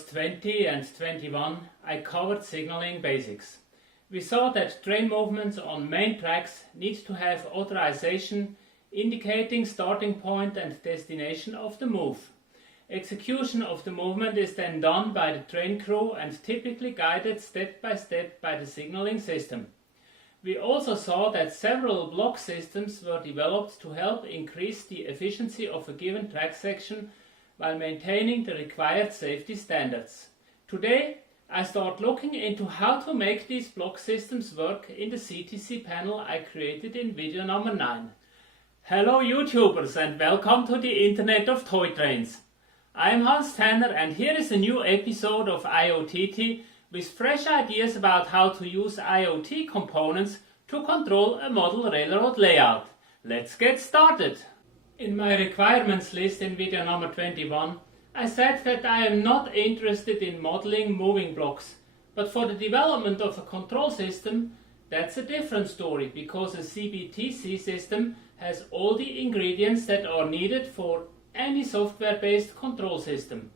videos 20 and 21 I covered signaling basics. We saw that train movements on main tracks need to have authorization indicating starting point and destination of the move. Execution of the movement is then done by the train crew and typically guided step by step by the signaling system. We also saw that several block systems were developed to help increase the efficiency of a given track section while maintaining the required safety standards. Today, I start looking into how to make these block systems work in the CTC panel I created in video number 9. Hello YouTubers and welcome to the Internet of Toy Trains. I am Hans Tanner and here is a new episode of IoTT with fresh ideas about how to use IoT components to control a model railroad layout. Let's get started! In my requirements list in video number 21, I said that I am not interested in modeling moving blocks, but for the development of a control system, that's a different story because a CBTC system has all the ingredients that are needed for any software-based control system.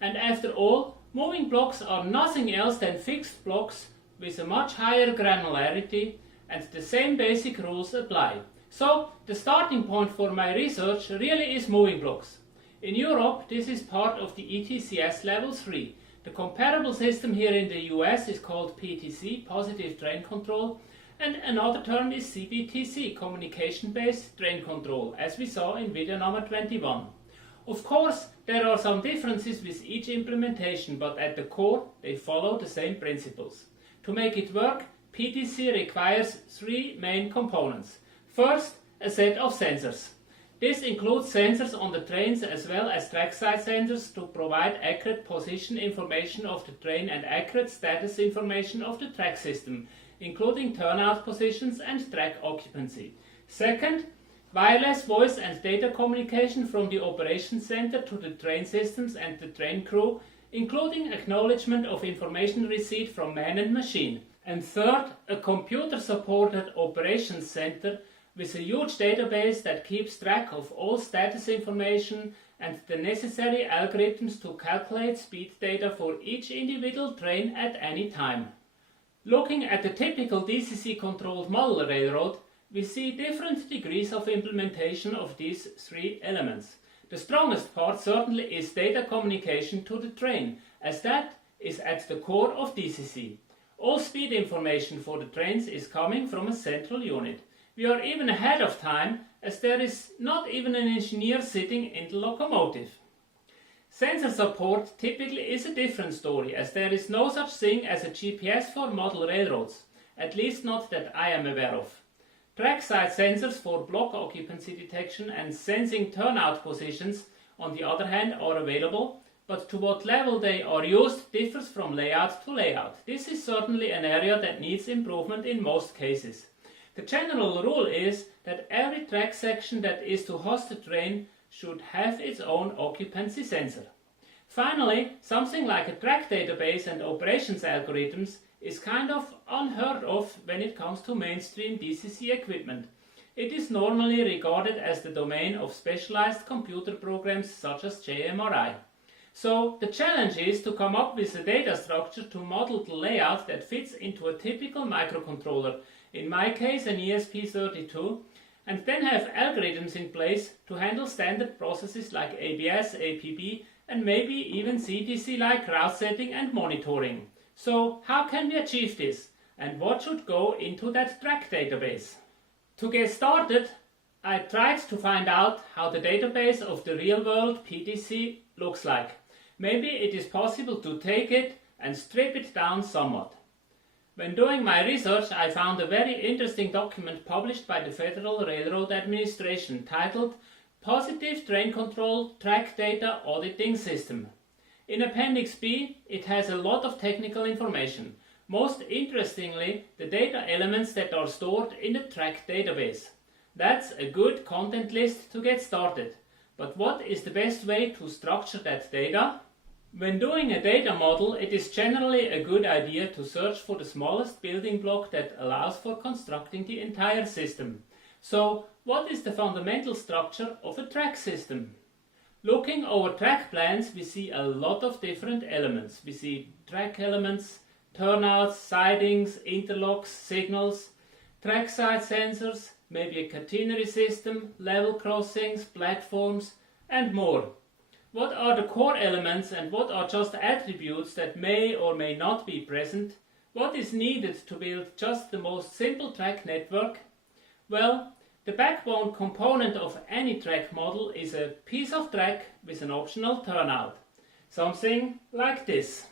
And after all, moving blocks are nothing else than fixed blocks with a much higher granularity, and the same basic rules apply. So, the starting point for my research really is moving blocks. In Europe, this is part of the ETCS Level 3. The comparable system here in the US is called PTC, Positive Train Control, and another term is CBTC, Communication-Based Train Control, as we saw in video number 21. Of course, there are some differences with each implementation, but at the core, they follow the same principles. To make it work, PTC requires three main components. First, a set of sensors. This includes sensors on the trains as well as trackside sensors to provide accurate position information of the train and accurate status information of the track system, including turnout positions and track occupancy. Second, wireless voice and data communication from the operations center to the train systems and the train crew, including acknowledgement of information receipt from man and machine. And third, a computer-supported operations center with a huge database that keeps track of all status information and the necessary algorithms to calculate speed data for each individual train at any time. Looking at the typical DCC-controlled model railroad, we see different degrees of implementation of these three elements. The strongest part certainly is data communication to the train, as that is at the core of DCC. All speed information for the trains is coming from a central unit. We are even ahead of time, as there is not even an engineer sitting in the locomotive. Sensor support typically is a different story, as there is no such thing as a GPS for model railroads, at least not that I am aware of. Trackside sensors for block occupancy detection and sensing turnout positions, on the other hand, are available, but to what level they are used differs from layout to layout. This is certainly an area that needs improvement in most cases. The general rule is that every track section that is to host a train should have its own occupancy sensor. Finally, something like a track database and operations algorithms is kind of unheard of when it comes to mainstream DCC equipment. It is normally regarded as the domain of specialized computer programs such as JMRI. So the challenge is to come up with a data structure to model the layout that fits into a typical microcontroller, in my case an ESP32, and then have algorithms in place to handle standard processes like ABS, APB, and maybe even CTC like route setting and monitoring. So how can we achieve this, and what should go into that track database? To get started, I tried to find out how the database of the real-world PTC looks like. Maybe it is possible to take it and strip it down somewhat. When doing my research, I found a very interesting document published by the Federal Railroad Administration titled Positive Train Control Track Data Auditing System. In Appendix B, it has a lot of technical information. Most interestingly, the data elements that are stored in the track database. That's a good content list to get started. But what is the best way to structure that data? When doing a data model, it is generally a good idea to search for the smallest building block that allows for constructing the entire system. So, what is the fundamental structure of a track system? Looking over track plans, we see a lot of different elements. We see track elements, turnouts, sidings, interlocks, signals, trackside sensors, maybe a catenary system, level crossings, platforms, and more. What are the core elements and what are just attributes that may or may not be present? What is needed to build just the most simple track network? Well, the backbone component of any track model is a piece of track with an optional turnout. Something like this.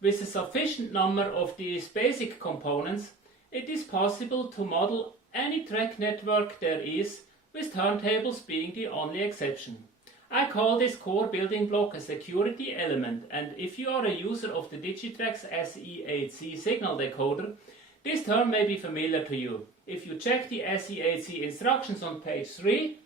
With a sufficient number of these basic components, it is possible to model any track network there is, with turntables being the only exception. I call this core building block a security element, and if you are a user of the Digitrax SE8C signal decoder, this term may be familiar to you. If you check the SE8C instructions on page 3,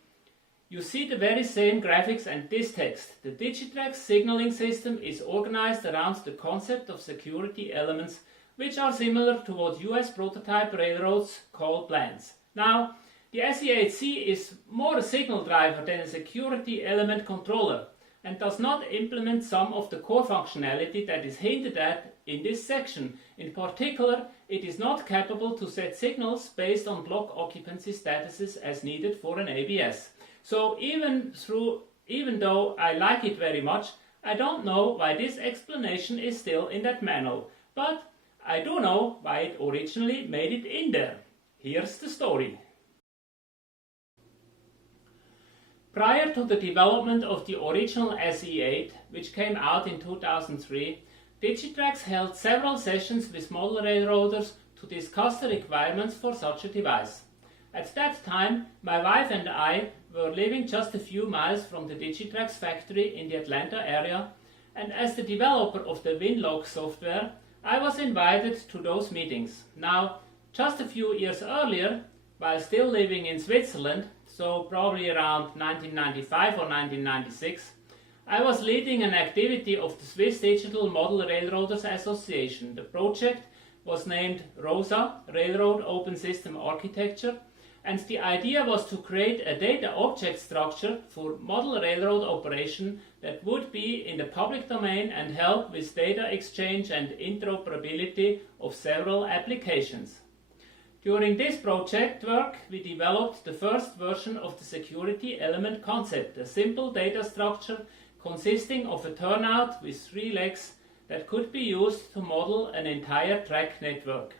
you see the very same graphics and this text. The Digitrax signaling system is organized around the concept of security elements, which are similar to what US prototype railroads call plans. Now, the SE8C is more a signal driver than a security element controller and does not implement some of the core functionality that is hinted at in this section. In particular, it is not capable to set signals based on block occupancy statuses as needed for an ABS. So even though I like it very much, I don't know why this explanation is still in that manual, but I do know why it originally made it in there. Here's the story. Prior to the development of the original SE8, which came out in 2003, Digitrax held several sessions with model railroaders to discuss the requirements for such a device. At that time, my wife and I were living just a few miles from the Digitrax factory in the Atlanta area, and as the developer of the WinLog software, I was invited to those meetings. Now, just a few years earlier, while still living in Switzerland, so probably around 1995 or 1996, I was leading an activity of the Swiss Digital Model Railroaders Association. The project was named ROSA, Railroad Open System Architecture, and the idea was to create a data object structure for model railroad operation that would be in the public domain and help with data exchange and interoperability of several applications. During this project work, we developed the first version of the security element concept, a simple data structure consisting of a turnout with 3 legs that could be used to model an entire track network.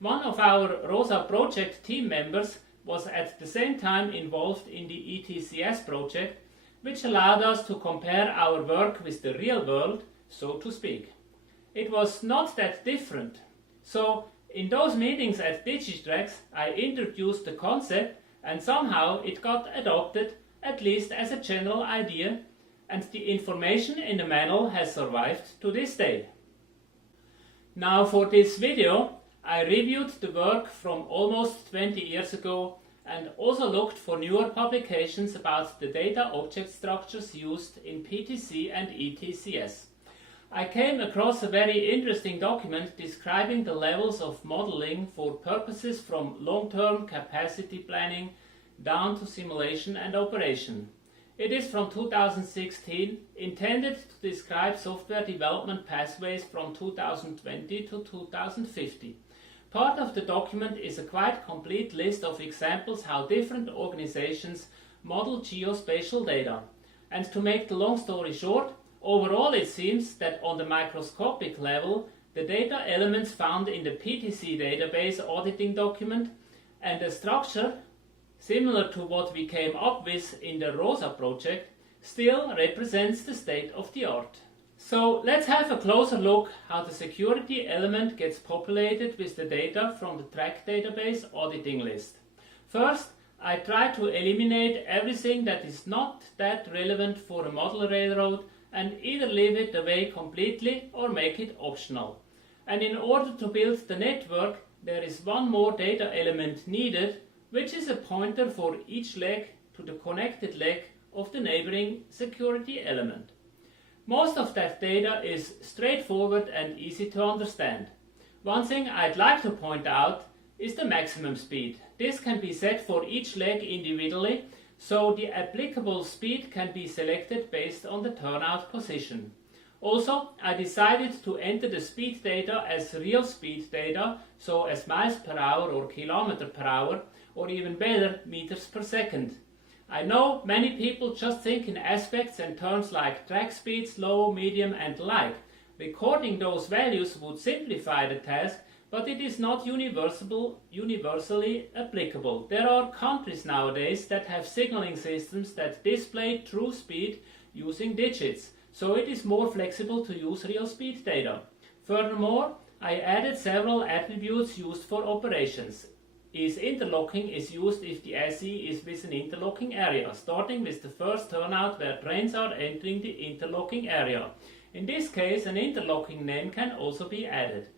One of our ROSA project team members was at the same time involved in the ETCS project, which allowed us to compare our work with the real world, so to speak. It was not that different. So, in those meetings at Digitrax, I introduced the concept and somehow it got adopted, at least as a general idea, and the information in the manual has survived to this day. Now for this video, I reviewed the work from almost 20 years ago and also looked for newer publications about the data object structures used in PTC and ETCS. I came across a very interesting document describing the levels of modeling for purposes from long-term capacity planning down to simulation and operation. It is from 2016, intended to describe software development pathways from 2020 to 2050. Part of the document is a quite complete list of examples how different organizations model geospatial data. And to make the long story short, overall it seems that on the microscopic level, the data elements found in the PTC database auditing document and the structure similar to what we came up with in the ROSA project still represents the state of the art. So let's have a closer look how the security element gets populated with the data from the track database auditing list. First, I try to eliminate everything that is not that relevant for a model railroad and either leave it away completely or make it optional. And in order to build the network, there is one more data element needed, which is a pointer for each leg to the connected leg of the neighboring security element. Most of that data is straightforward and easy to understand. One thing I'd like to point out is the maximum speed. This can be set for each leg individually, so the applicable speed can be selected based on the turnout position. Also, I decided to enter the speed data as real speed data, so as miles per hour or kilometer per hour, or even better, meters per second. I know many people just think in aspects and terms like track speed, slow, medium and like. Recording those values would simplify the task, but it is not universally applicable. There are countries nowadays that have signaling systems that display true speed using digits, so it is more flexible to use real speed data. Furthermore, I added several attributes used for operations. Interlocking is used if the SE is with an interlocking area, starting with the first turnout where trains are entering the interlocking area. In this case, an interlocking name can also be added.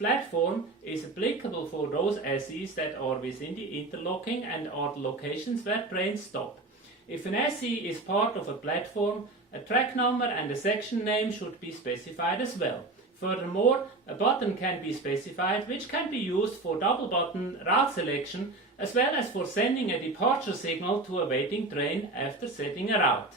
Platform is applicable for those SEs that are within the interlocking and are the locations where trains stop. If an SE is part of a platform, a track number and a section name should be specified as well. Furthermore, a button can be specified which can be used for double button route selection as well as for sending a departure signal to a waiting train after setting a route.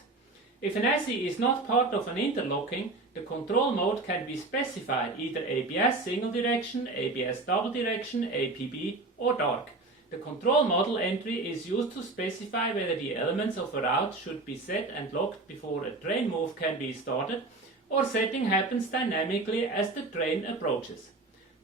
If an SE is not part of an interlocking, the control mode can be specified either ABS single direction, ABS double direction, APB or dark. The control model entry is used to specify whether the elements of a route should be set and locked before a train move can be started, or setting happens dynamically as the train approaches.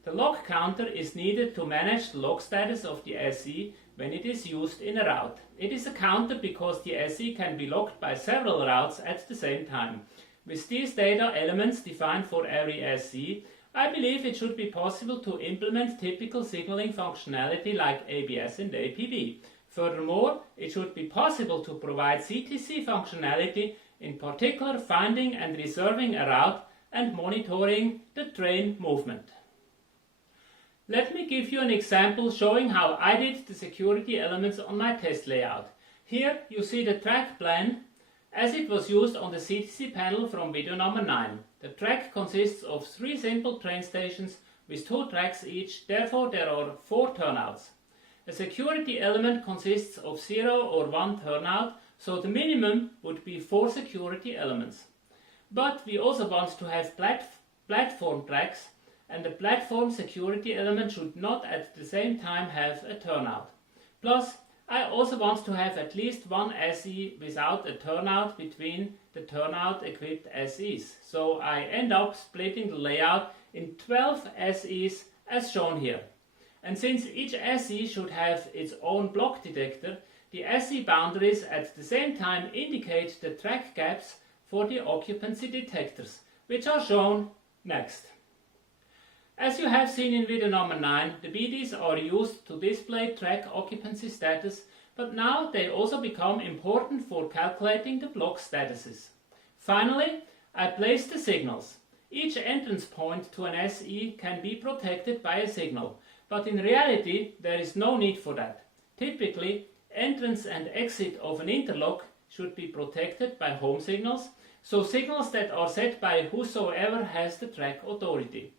The lock counter is needed to manage the lock status of the SE when it is used in a route. It is a counter because the SE can be locked by several routes at the same time. With these data elements defined for every SE, I believe it should be possible to implement typical signaling functionality like ABS and APB. Furthermore, it should be possible to provide CTC functionality, in particular finding and reserving a route and monitoring the train movement. Let me give you an example showing how I did the security elements on my test layout. Here you see the track plan as it was used on the CTC panel from video number 9. The track consists of 3 simple train stations with 2 tracks each, therefore there are 4 turnouts. A security element consists of 0 or 1 turnout, so the minimum would be 4 security elements. But we also want to have platform tracks, and the platform security element should not at the same time have a turnout. Plus, I also want to have at least one SE without a turnout between the turnout equipped SEs. So I end up splitting the layout in 12 SEs as shown here. And since each SE should have its own block detector, the SE boundaries at the same time indicate the track gaps for the occupancy detectors, which are shown next. As you have seen in video number 9, the BDs are used to display track occupancy status, but now they also become important for calculating the block statuses. Finally, I place the signals. Each entrance point to an SE can be protected by a signal, but in reality there is no need for that. Typically, entrance and exit of an interlock should be protected by home signals, so signals that are set by whosoever has the track authority.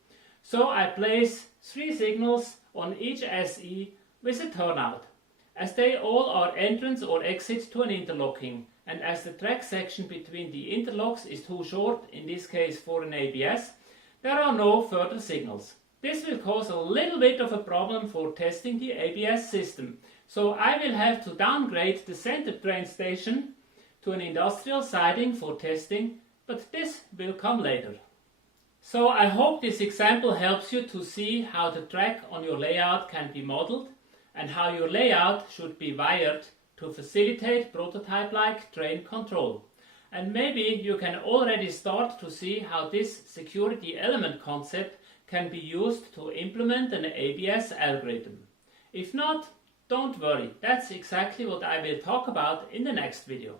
So I place 3 signals on each SE with a turnout, as they all are entrance or exit to an interlocking, and as the track section between the interlocks is too short, in this case for an ABS, there are no further signals. This will cause a little bit of a problem for testing the ABS system, so I will have to downgrade the center train station to an industrial siding for testing, but this will come later. So I hope this example helps you to see how the track on your layout can be modeled and how your layout should be wired to facilitate prototype-like train control. And maybe you can already start to see how this security element concept can be used to implement an ABS algorithm. If not, don't worry, that's exactly what I will talk about in the next video.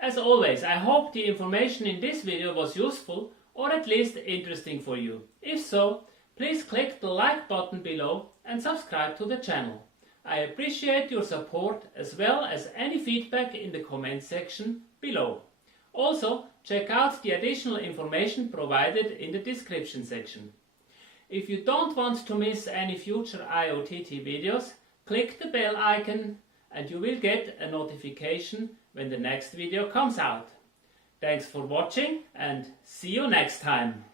As always, I hope the information in this video was useful or at least interesting for you. If so, please click the like button below and subscribe to the channel. I appreciate your support as well as any feedback in the comment section below. Also, check out the additional information provided in the description section. If you don't want to miss any future IoTT videos, click the bell icon and you will get a notification when the next video comes out. Thanks for watching and see you next time.